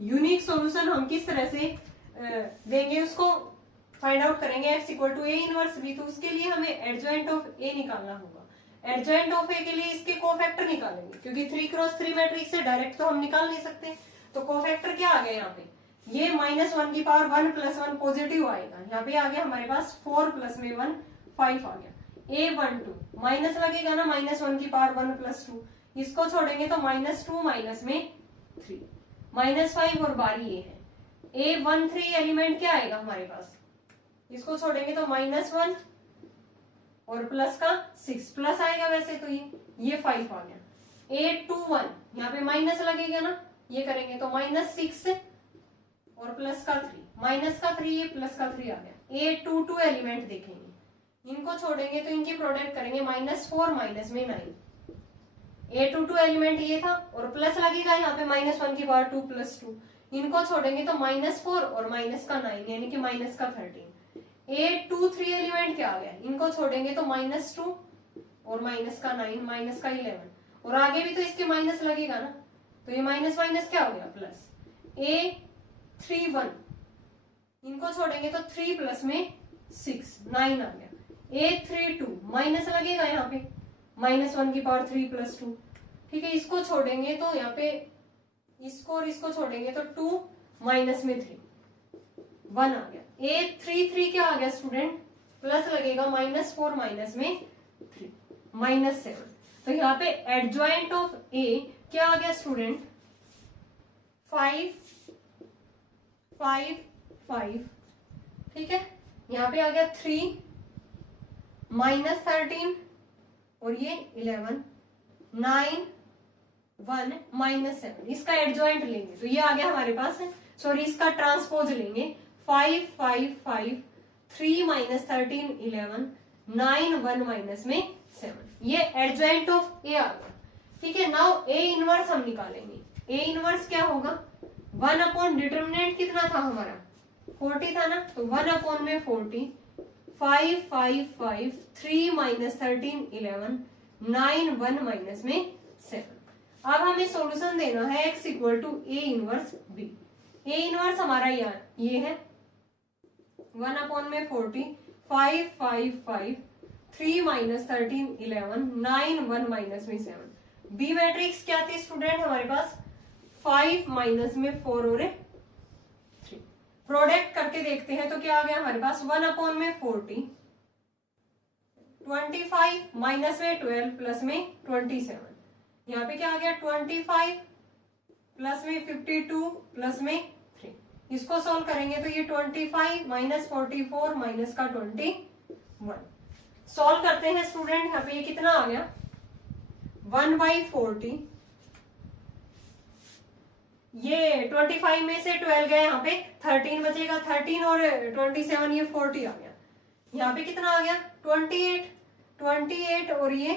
Unique solution हम किस तरह से देंगे उसको फाइंड आउट करेंगे, x equal to A inverse B. तो उसके लिए हमें एडजॉइंट ऑफ ए निकालना होगा। एडजॉइंट ऑफ ए के लिए इसके कोफैक्टर निकालेंगे क्योंकि 3 क्रॉस 3 मैट्रिक्स है, डायरेक्ट तो हम निकाल नहीं सकते। तो कोफैक्टर क्या आ गया यहाँ पे, ये -1 की पावर 1 + 1 पॉजिटिव आएगा, यहाँ पे आ गया हमारे पास 4 + में 1 5 आ गया। A12 माइनस लगेगा ना, -1 की पावर 1 + 2, इसको छोड़ेंगे तो -2 माइनस में 3 -5 और बारी ये है। A13 एलिमेंट क्या आएगा हमारे पास, इसको छोड़ेंगे तो -1 और प्लस का 6 प्लस आएगा वैसे तो ये 5 आ गया। A21 यहाँ पे माइनस लगेगा ना, ये करेंगे तो -6 और प्लस का 3, माइनस का 3 ये प्लस का 3 आ गया। A22 एलिमेंट देखेंगे, इनको छोड़ेंगे तो इनकी प्रोडक्ट करेंगे -4 माइनस में 9। A22 एलिमेंट ये था और प्लस लगेगा यहाँ पे -1 की पावर 2 + 2, इनको छोड़ेंगे तो -4 और माइनस का 9 यानी कि माइनस का 13। A23 एलिमेंट क्या आ गया, इनको छोड़ेंगे तो -2 और माइनस का 9 माइनस का 11, और आगे भी तो इसके माइनस लगेगा ना, तो ये माइनस माइनस क्या हो गया प्लस। A31 इनको छोड़ेंगे तो 3 + में 6 9 आ गया। A32 माइनस लगेगा यहाँ पे, -1 की पावर 3 + 2, ठीक है, इसको छोड़ेंगे तो यहाँ पे इसको और इसको छोड़ेंगे तो 2 माइनस में 3 1 आ गया। A33 क्या आ गया स्टूडेंट, प्लस लगेगा -4 माइनस में 3 -7, तो यहाँ पे एडजॉइंट ऑफ A क्या आ गया स्टूडेंट 5 5 5, ठीक है, यहाँ पे आ गया 3 -13 और ये 11 9 1 -7, इसका एडजॉइंट लेंगे तो ये आ गया हमारे पास, सॉरी इसका ट्रांसपोज लेंगे 5 5 5 3 -13 11 9 1 माइनस में 7, ये एडजॉइंट ऑफ ए आ गया, ठीक है। नाउ ए इनवर्स हम निकालेंगे। ए इनवर्स क्या होगा, 1 डिटर्मिनेंट कितना था हमारा 40 था ना, तो 1 में 40 5 5 5 3 -13 11 9 1 माइनस में 7। अब हमें सॉल्यूशन देना है x = A inverse B। A inverse हमारा ये है 1 में 40 5 5 5 3 -13 11 9 1 माइनस में 7। बी मैट्रिक्स क्या थी स्टूडेंट हमारे पास 5 माइनस में 4 और 3। प्रोडक्ट करके देखते हैं तो क्या आ गया हमारे पास 1 में 40 25 माइनस में 12 प्लस में 27, यहाँ पे क्या आ गया 25 प्लस में 52 प्लस में 3, इसको सॉल्व करेंगे तो ये 25 -44 माइनस का 21 सॉल्व करते हैं स्टूडेंट। यहाँ पे ये कितना आ गया 1/40, ये 25 में से 12 गया, यहाँ पे 13 बचेगा, 13 और 27 ये 40 आ गया। यहाँ पे कितना आ गया 28 और ये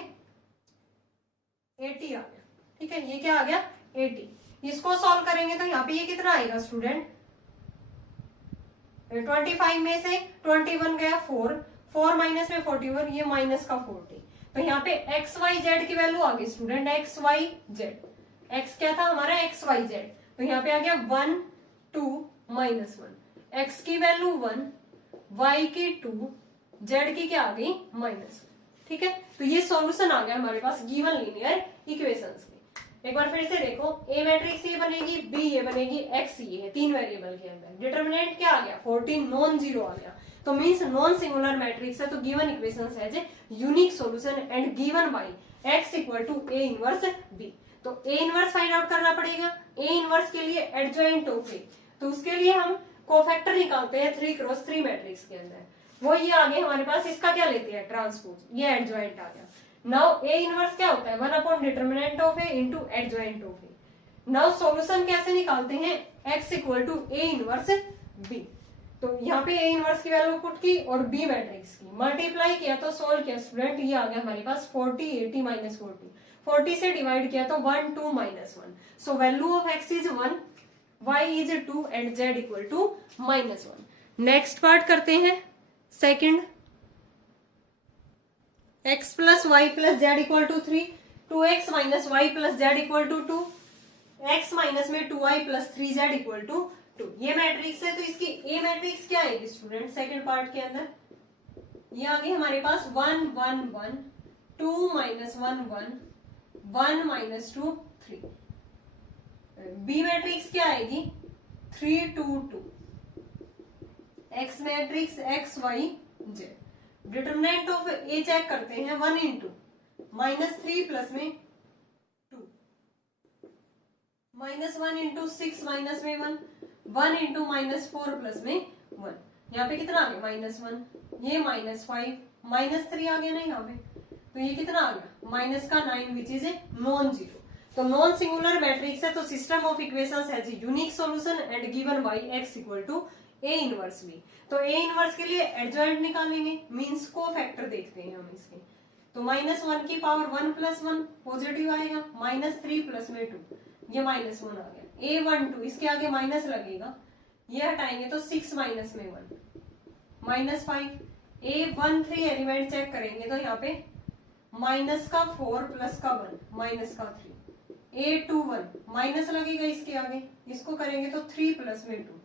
80 आ गया, ठीक है, ये क्या आ गया 80। इसको सॉल्व करेंगे तो यहाँ पे ये कितना आएगा स्टूडेंट 25 में से 21 गया 4 माइनस में 41 ये माइनस का 40, तो यहाँ पे एक्स वाई जेड की वैल्यू आ गई student X Y Z. X क्या था हमारा एक्स वाई जेड, तो यहाँ पे आ गया 1 2 -1, एक्स की वैल्यू 1 वाई की 2 जेड की क्या आ गई -1, ठीक है। तो ये सॉल्यूशन आ गया हमारे पास गिवन लीनियर इक्वेशंस के। एक बार फिर से देखो, ए मैट्रिक्स ये बनेगी, बी ये बनेगी, एक्स ये है, 3 वेरिएबल के अंदर। डिटरमिनेंट क्या आ गया 14 नॉन जीरो आ गया, तो मींस नॉन सिंगुलर मैट्रिक्स है, तो given equations has a unique solution and given by X = A inverse B. तो ए इनवर्स फाइंड आउट करना पड़ेगा। ए इनवर्स के लिए एडजॉइंट ऑफ ए, तो उसके लिए हम कोफैक्टर निकालते हैं 3x3 मैट्रिक्स के अंदर, वो ये आगे हमारे पास इसका क्या लेते हैं ट्रांसपोज, ये एडजॉइंट आ गया। नाउ ए इनवर्स क्या होता है 1 determinant of A into adjoint of A. Now solution कैसे निकालते हैं x = ए इनवर्स बी, तो यहाँ पे ए इनवर्स की वैल्यू पुट की और बी मैट्रिक्स की मल्टीप्लाई किया तो सोल्व किया स्टूडेंट, ये आ गया हमारे पास 40 80 -40, 40 से डिवाइड किया तो 1 2 -1, सो value of x is 1 y is 2 and z = -1। Next part करते हैं second, x + y + z = 3, 2x - y + z = 2, x minus में 2y + 3z = 2। ये मैट्रिक्स है, तो इसकी ए मैट्रिक्स क्या आएगी स्टूडेंट सेकंड पार्ट के अंदर, ये आ गई हमारे पास 1 1 1 2 - 1 1 1 -2 3। बी मैट्रिक्स क्या आएगी 3 2 2 X matrix X Y Z. Determinant of A check करते हैं 1 इंटू -3 प्लस में 2 -1 इंटू 6 माइनस में 1 1 इंटू -4 प्लस में 1। यहाँ पे कितना आ गया -1, ये -5 -3 आ गया ना यहाँ पे, तो ये कितना आ गया माइनस का 9 which is a non zero. तो नॉन सिंगुलर मैट्रिक्स है तो system of equations has unique solution and given by x equal to a inverse b। तो a इनवर्स के लिए एडजॉइंट निकालेंगे, मींस कोफैक्टर देखते हैं हम इसके। तो -1 की पावर 1 प्लस 1 पॉजिटिव आएगा, -3 प्लस में 2 ये -1 आ गया। a12 इसके आगे माइनस लगेगा, ये हटाएंगे तो 6 माइनस में 1 -5। a13 एलिमेंट चेक करेंगे तो यहाँ पे माइनस का 4 प्लस का 1 माइनस का 3। a21 माइनस लगेगा इसके आगे, इसको करेंगे तो 3 प्लस में 2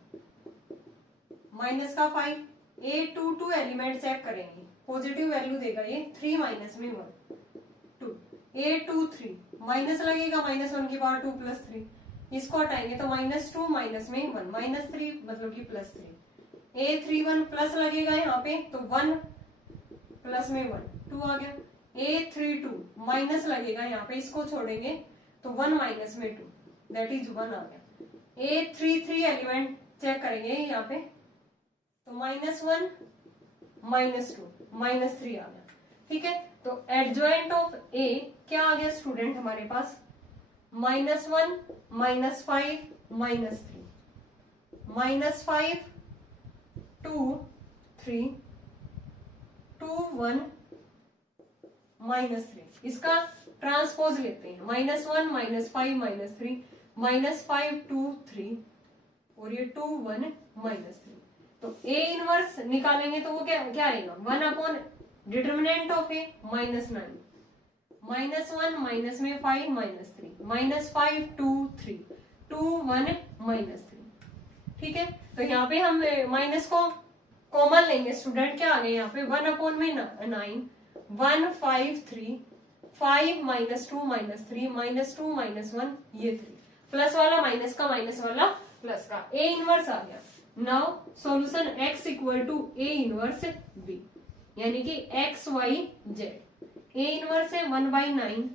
माइनस का 5। a22 एलिमेंट चेक करेंगे, पॉजिटिव वैल्यू देगा ये 3 माइनस में 1 2। a23 माइनस लगेगा -1 की पावर 2 प्लस 3, इसको हटाएंगे तो -2 माइनस में 1 -3 मतलब कि +3। a31 प्लस लगेगा यहाँ पे तो 1 प्लस में 1 2 आ गया। a32 माइनस लगेगा यहाँ पे, इसको छोड़ेंगे तो 1 माइनस में 2 दैट इज 1 आ गया। a33 एलिमेंट चेक करेंगे यहाँ पे तो -1 -2 -3 आ गया। ठीक है, तो एडजॉइंट ऑफ a क्या आ गया स्टूडेंट हमारे पास -1 -5 -3 -5 2 3 2 1 -3। इसका ट्रांसपोज लेते हैं -1 -5 -3 -5 2 3 और ये 2 1 -3। तो a इनवर्स निकालेंगे तो वो क्या आएगा 1 upon determinant of a -9 -1 minus में 5 -3 -5 2 3 2 1 -3। ठीक है, तो यहाँ पे हम माइनस को कॉमन लेंगे स्टूडेंट, क्या आ गया यहाँ पे 1 अपॉन में 9 1 5 3 5 -2 -3 -2 -1 ये 3 प्लस वाला माइनस का माइनस वाला प्लस का a इनवर्स आ गया। Now solution x equal to a inverse b यानी कि x y z। a inverse है 1/9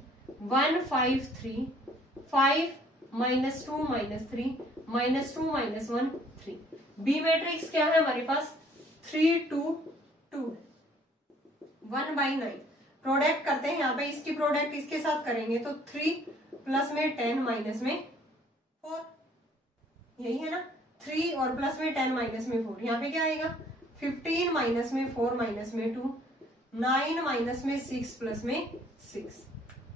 1 5 3 5 -2 -3 -2 -1 3। b मैट्रिक्स क्या है हमारे पास 3 2 2 1/9। प्रोडक्ट करते हैं यहाँ पे, इसकी प्रोडक्ट इसके साथ करेंगे तो 3 प्लस में 10 माइनस में 4 यही है ना, 3 और प्लस में 10 माइनस में 4 यहाँ पे क्या आएगा 15 माइनस में 4 माइनस में 2 9 माइनस में 6 प्लस में 6।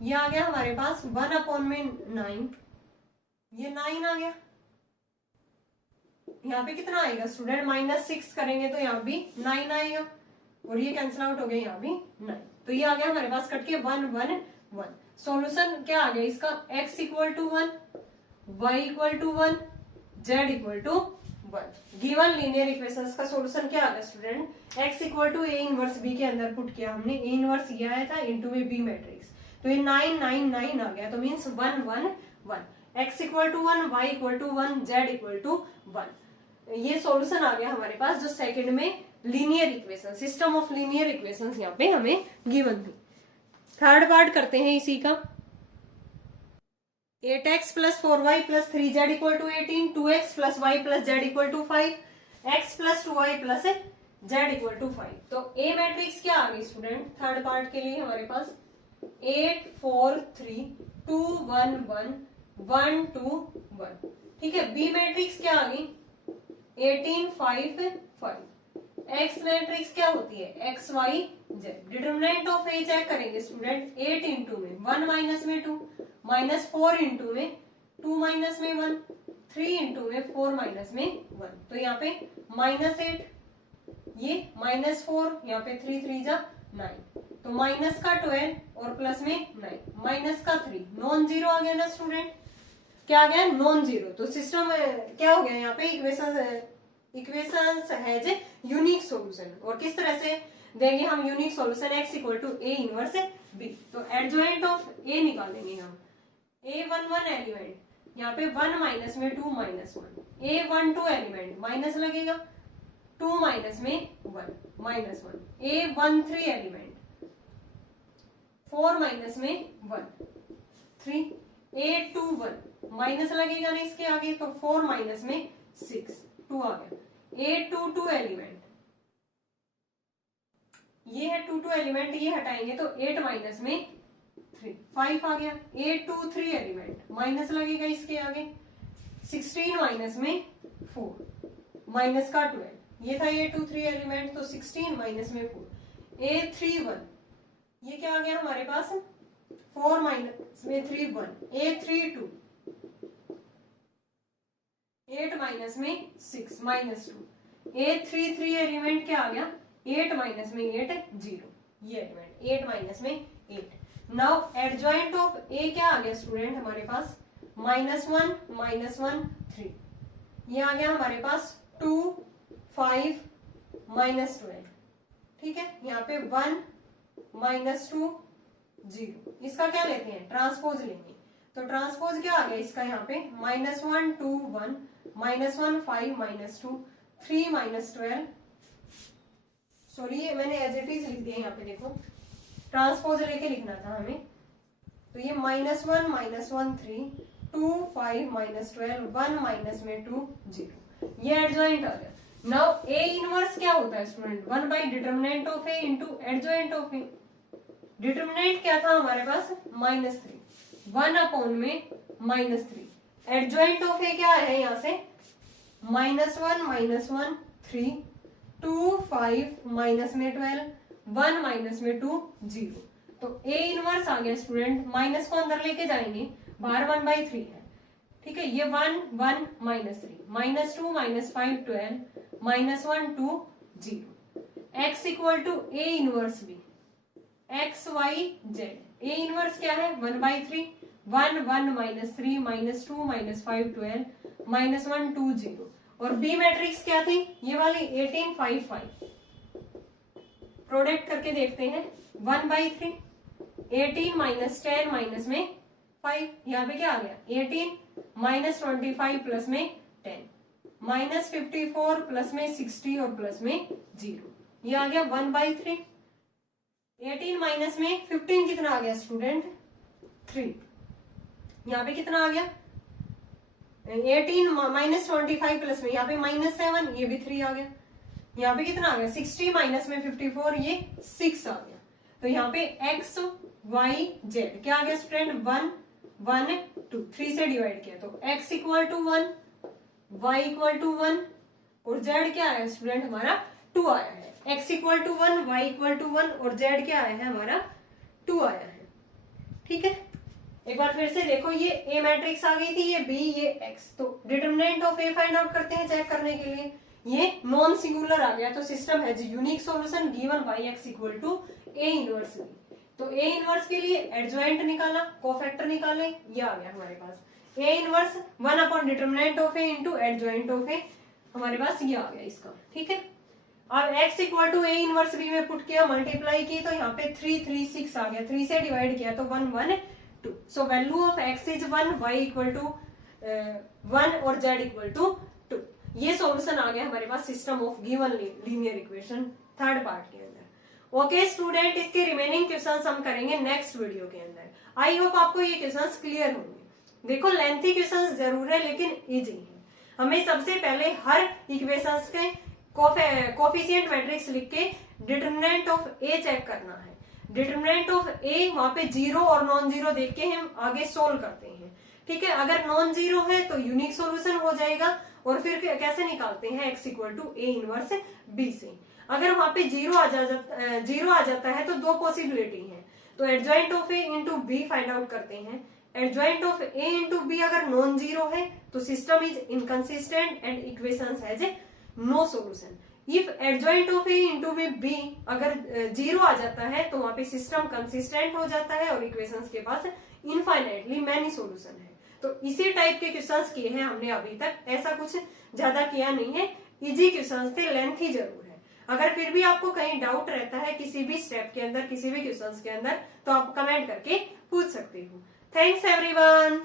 ये आ गया हमारे पास 1 अपॉन में 9, ये 9 आ गया। यहाँ पे कितना आएगा स्टूडेंट -6 करेंगे तो यहाँ भी 9 आएगा और ये कैंसिल आउट हो गया, यहाँ भी 9। तो ये आ गया हमारे पास कट के 1 1 1। सॉल्यूशन क्या आ गया इसका x equal to 1 y equal to 1 z equal to 1। Given linear equations का सॉल्यूशन क्या आ गया student x equal to a inverse b के अंदर पुट किया हमने, a इनवर्स ये आया था इनटू में b मैट्रिक्स, तो ये 9 9 9 आ गया, तो means 1 1 1 x equal to 1 y equal to 1 z equal to 1। ये सॉल्यूशन आ गया हमारे पास जो सेकंड में linear equation, system of linear equations यहाँ पे हमें गिवन थी। थर्ड पार्ट करते हैं इसी का। 8x plus 4y plus 3z equal to 18 2x plus y plus z equal to 5 x plus 2y plus z equal to 5। तो a मैट्रिक्स क्या आ गई स्टूडेंट थर्ड पार्ट के लिए हमारे पास 8 4 3 2 1 1 1 2 1। ठीक है, b मैट्रिक्स क्या आ गई 18 5 5। एक्स मैट्रिक्स क्या होती है X Y Z. Determinant of A check करेंगे स्टूडेंट 8 इंटू में 1 माइनस में 2 -4 इंटू में 2 माइनस में 1 3 इंटू में 4 माइनस में 1। तो यहाँ पे -8 ये -4 यहाँ पे 3 3 जा 9, तो माइनस का 12 और प्लस में 9 माइनस का 3 नॉन जीरो आ गया ना स्टूडेंट, क्या आ गया नॉन जीरो। तो सिस्टम क्या हो गया यहाँ पे equations has a unique solution. और किस तरह से देंगे हम unique solution x equal to a inverse b। तो एडजॉइंट ऑफ a निकालेंगे हम a11 एलिमेंट यहाँ पे 1 माइनस में 2 माइनस 1, A12 एलिमेंट माइनस लगेगा, 2 माइनस में 1 माइनस 1, A13 एलिमेंट 4 माइनस में 1 3, A21 माइनस लगेगा ना इसके आगे, तो 4 माइनस में 6 2 आ गया, A22 एलिमेंट, ये है 22 एलिमेंट, ये हटाएंगे तो 8 माइनस में 3 5 आ गया, A23 एलिमेंट माइनस लगेगा इसके आगे, 16 माइनस में 4 माइनस का 12, ये था A23 एलिमेंट, तो 16 माइनस में 4, A31 ये क्या आ गया हमारे पास, 4 माइनस में 3 1, A32 8 माइनस में 6 माइनस 2, A33 एलिमेंट क्या आ गया, 8 माइनस में 8 0, ये एलिमेंट 8 माइनस में 8। नाउ एडजॉइंट ऑफ ए क्या आ गया स्टूडेंट हमारे पास, -1 -1 3, ये आ गया हमारे पास 2 5 -12, ठीक है। यहाँ पे 1 -2 0, इसका क्या लेते हैं, ट्रांसपोज लेंगे, तो ट्रांसपोज क्या आ गया इसका, यहाँ पे -1 2 1 -1 5 -2 3 -12, सॉरी ये मैंने एज इट इज लिख दिया, यहाँ पे देखो ट्रांसपोज लेके लिखना था हमें, तो ये -1 -1 3 2 5 -12 1 माइनस में 2 0, ये एडजॉइंट आ गया। नाउ ए इनवर्स क्या होता है student, 1 by determinant of A into adjoint of A, determinant क्या था हमारे पास -3, 1 अपॉन में -3, एडजॉइंट ऑफ ए क्या है यहाँ से -1 -1 3 2 5 माइनस में 12 1 माइनस में 2 0, तो ए इनवर्स आ गया स्टूडेंट, माइनस को अंदर लेके जाएंगे, बाहर 1/3 है, ठीक है, ये 1 1 -3 -2 -5 12 -1 2 0, x equal to A inverse B, x Y Z, A inverse क्या है 1/3 1 1 -3 -2 -5 12 -1 2 0, और बी मैट्रिक्स क्या थी, ये वाली 18 5 5, प्रोडक्ट करके देखते हैं, 1/3 18 माइनस 10 माइनस में 5, यहाँ पे क्या आ गया 18 -25 प्लस में 10 -54 प्लस में 60 और प्लस में 0, ये आ गया 1/3, 18 माइनस में 15 कितना आ गया स्टूडेंट 3, यहाँ पे कितना आ गया 18 -25 प्लस में यहाँ पे -7, ये भी 3 आ गया, यहाँ पे कितना आ गया 60 माइनस में 54, ये 6 आ गया, तो यहाँ पे x y z क्या आ गया स्टूडेंट 1 1 2, 3 से डिवाइड किया तो x equal to 1 y equal to 1 और z क्या आया स्टूडेंट हमारा 2 आया है, x equal to 1 y equal to 1 और z क्या आया है हमारा 2 आया है, ठीक है। एक बार फिर से देखो, ये ए मैट्रिक्स आ गई थी, ये बी, ये एक्स, तो determinant of A find out करते हैं चेक करने के लिए, ये नॉन सिंगुलर आ गया, तो system has unique solution given by X equal to A inverse B, तो ए इनवर्स के लिए एडजॉइंट निकाला, कोफैक्टर निकाले, ये आ गया हमारे पास A inverse 1 upon determinant of A into adjoint of A, हमारे पास ये आ गया इसका, ठीक है। अब x equal to A inverse B में पुट किया, मल्टीप्लाई की, तो यहाँ पे 3 3 6 आ गया, 3 से डिवाइड किया तो 1 1 2, so value of x is 1 y equal to 1 और z इक्वल टू 2, ये सॉल्यूशन आ गया हमारे पास system of given linear equation third part के अंदर। ओके स्टूडेंट, इसके रिमेनिंग क्वेश्चंस हम करेंगे नेक्स्ट वीडियो के अंदर। आई होप आपको ये क्वेश्चंस क्लियर होंगे। देखो लेंथी क्वेश्चंस जरूर है लेकिन इजी है। हमें सबसे पहले हर इक्वेशंस के कोफिशिएंट मैट्रिक्स लिख के डिटरमिनेंट ऑफ ए चेक करना है। डिटरमिनेंट ऑफ ए वहां पे जीरो और नॉन जीरो देख के हम आगे सोल्व करते हैं, ठीक है। अगर नॉन जीरो है तो यूनिक सॉल्यूशन हो जाएगा, और फिर कैसे निकालते हैं x equal to A inverse B से। अगर वहां पे जीरो आ जाता है तो दो पॉसिबिलिटी है, तो adjoint of A into B find out करते हैं। Adjoint of A into B अगर नॉन जीरो है तो system is inconsistent and equation has a no solution. If adjoint of A into B अगर जीरो आ जाता है तो वहां पे सिस्टम कंसिस्टेंट हो जाता है और इक्वेशंस के पास इनफाइनाइटली मैनी सॉल्यूशन है। तो इसी टाइप के क्वेश्चंस किए हैं हमने अभी तक, ऐसा कुछ ज्यादा किया नहीं है। इजी क्वेश्चंस थे, लेंथी जरूर है। अगर फिर भी आपको कहीं डाउट रहता है किसी भी स्टेप के अंदर, किसी भी क्वेश्चंस के अंदर, तो आप कमेंट करके पूछ सकते हो। Thanks everyone.